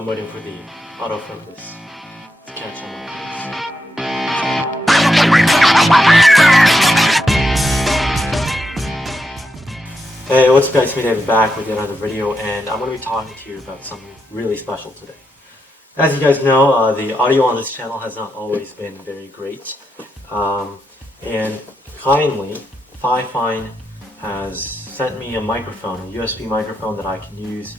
I'm waiting for the autofocus to catch on my face. Hey, what's up guys, David back with another video, and I'm going to be talking to you about something really special today. As you guys know, the audio on this channel has not always been very great, and kindly, FIFINE has sent me a microphone, a USB microphone that I can use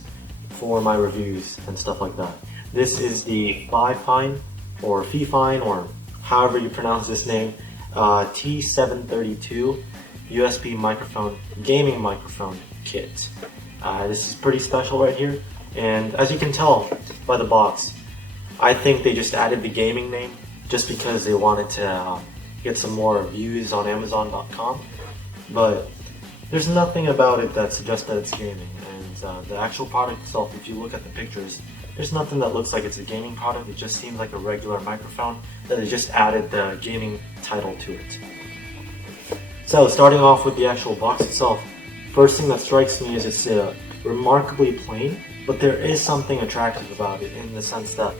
for my reviews and stuff like that. This is the FIFINE, or FIFINE, or however you pronounce this name, T732 USB microphone, gaming microphone kit. This is pretty special right here, and as you can tell by the box, I think they just added the gaming name just because they wanted to get some more views on Amazon.com, but there's nothing about it that suggests that it's gaming, and the actual product itself, if you look at the pictures, there's nothing that looks like it's a gaming product. It just seems like a regular microphone that they just added the gaming title to it. So starting off with the actual box itself, first thing that strikes me is it's remarkably plain, but there is something attractive about it in the sense that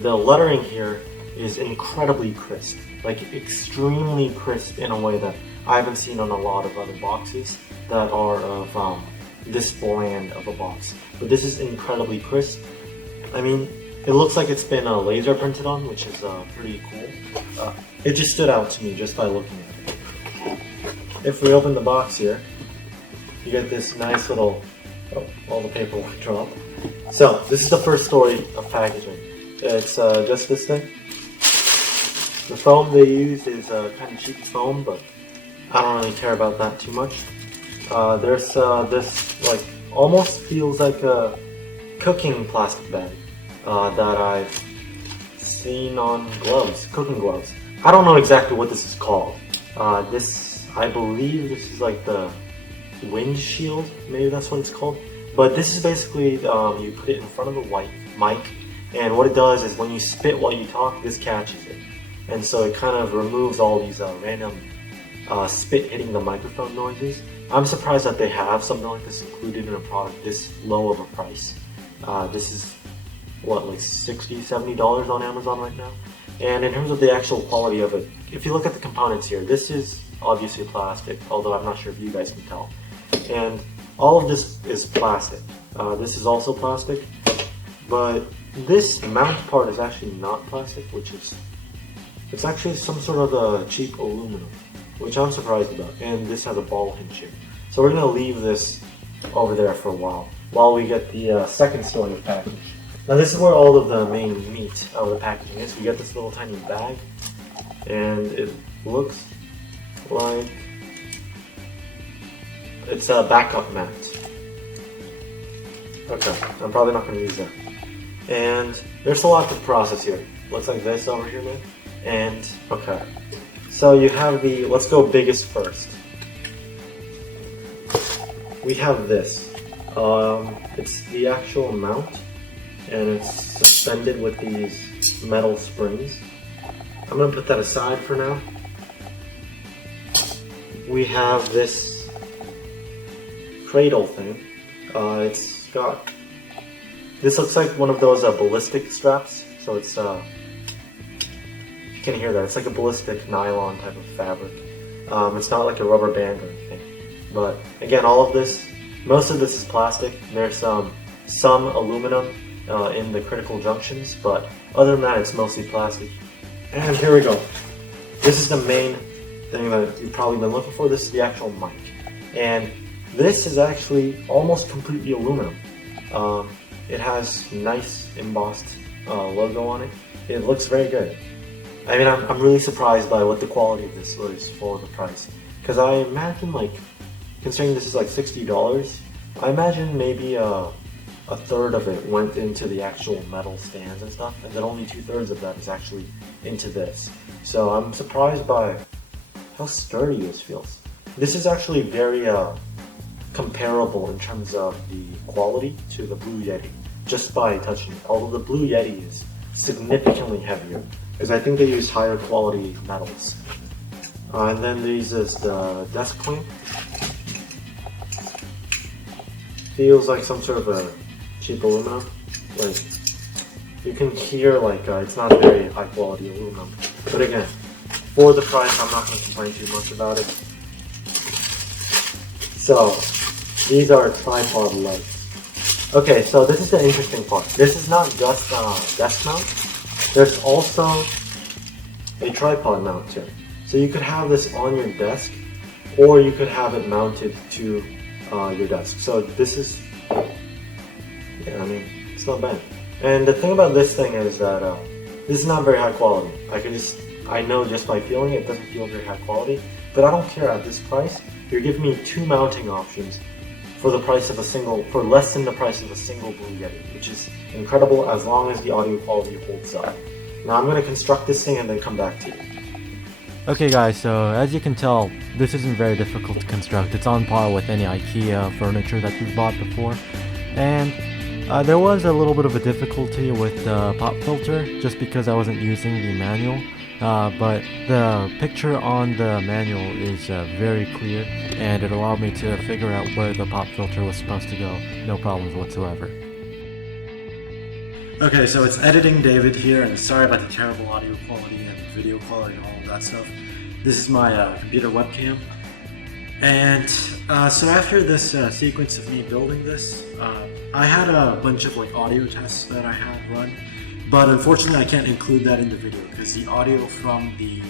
the lettering here is incredibly crisp, like extremely crisp in a way that I haven't seen on a lot of other boxes that are of this bland of a box. But this is incredibly crisp. I mean, it looks like it's been laser printed on, which is pretty cool. It just stood out to me just by looking at it. If we open the box here, you get this nice little, all the paperwork dropped. So this is the first story of packaging. It's just this thing. The foam they use is kind of cheap foam, but I don't really care about that too much. There's this, like, almost feels like a cooking plastic bag that I've seen on gloves, cooking gloves. I don't know exactly what this is called. I believe this is like the windshield, maybe that's what it's called. But this is basically, you put it in front of the mic, and what it does is when you spit while you talk, this catches it. And so it kind of removes all these random spit hitting the microphone noises. I'm surprised that they have something like this included in a product this low of a price. This is, what, like $60, $70 on Amazon right now? And in terms of the actual quality of it, if you look at the components here, this is obviously plastic, although I'm not sure if you guys can tell. And all of this is plastic. This is also plastic, but this mount part is actually not plastic, it's actually some sort of cheap aluminum, which I'm surprised about. And this has a ball hinge here. So we're gonna leave this over there for a while we get the second story of package. Now this is where all of the main meat of the packaging is. We get this little tiny bag, and it looks like it's a backup mat. Okay, I'm probably not going to use that. And there's a lot to process here. Looks like this over here, man. And, okay. So you have the, let's go biggest first. We have this. It's the actual mount, and it's suspended with these metal springs. I'm going to put that aside for now. We have this cradle thing. This looks like one of those ballistic straps. So it's, you can hear that. It's like a ballistic nylon type of fabric. It's not like a rubber band or anything. But again, all of this, most of this is plastic. There's some aluminum in the critical junctions, but other than that, it's mostly plastic. And here we go. This is the main thing that you've probably been looking for. This is the actual mic, and this is actually almost completely aluminum. It has nice embossed logo on it. It looks very good. I mean, I'm really surprised by what the quality of this was for the price, because I imagine, like, considering this is like $60, I imagine maybe a third of it went into the actual metal stands and stuff, and then only 2/3 of that is actually into this. So I'm surprised by how sturdy this feels. This is actually very comparable in terms of the quality to the Blue Yeti, just by touching it. Although the Blue Yeti is significantly heavier, because I think they use higher quality metals. And then there's the desk clamp. Feels like some sort of a cheap aluminum. Like, You can hear like it's not very high quality aluminum. But again, for the price, I'm not going to complain too much about it. So, these are tripod legs. Okay, so this is the interesting part. This is not just a desk mount. There's also a tripod mount too. So you could have this on your desk, or you could have it mounted to your desk. So this is, yeah, I mean, it's not bad. And the thing about this thing is that this is not very high quality. I know just by feeling it, it doesn't feel very high quality, but I don't care at this price. You're giving me 2 mounting options for the price of a single, for less than the price of a single Blue Yeti, which is incredible as long as the audio quality holds up. Now I'm going to construct this thing and then come back to you. Okay guys, so as you can tell, this isn't very difficult to construct. It's on par with any IKEA furniture that you've bought before. And there was a little bit of a difficulty with the pop filter, just because I wasn't using the manual. But the picture on the manual is very clear, and it allowed me to figure out where the pop filter was supposed to go. No problems whatsoever. Okay, so it's editing David here, and sorry about the terrible audio quality and video quality and all of that stuff. This is my computer webcam. And so after this sequence of me building this, I had a bunch of like audio tests that I had run. But unfortunately, I can't include that in the video because the audio from the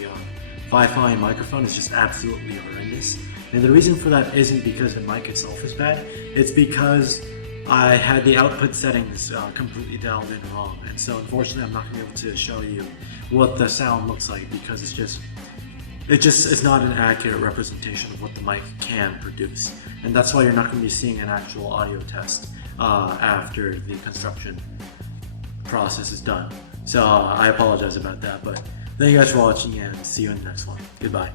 FIFINE microphone is just absolutely horrendous. And the reason for that isn't because the mic itself is bad, it's because I had the output settings completely dialed in wrong. And so unfortunately, I'm not going to be able to show you what the sound looks like because it's not an accurate representation of what the mic can produce. And that's why you're not going to be seeing an actual audio test after the construction process is done. So I apologize about that, but thank you guys for watching and see you in the next one. Goodbye.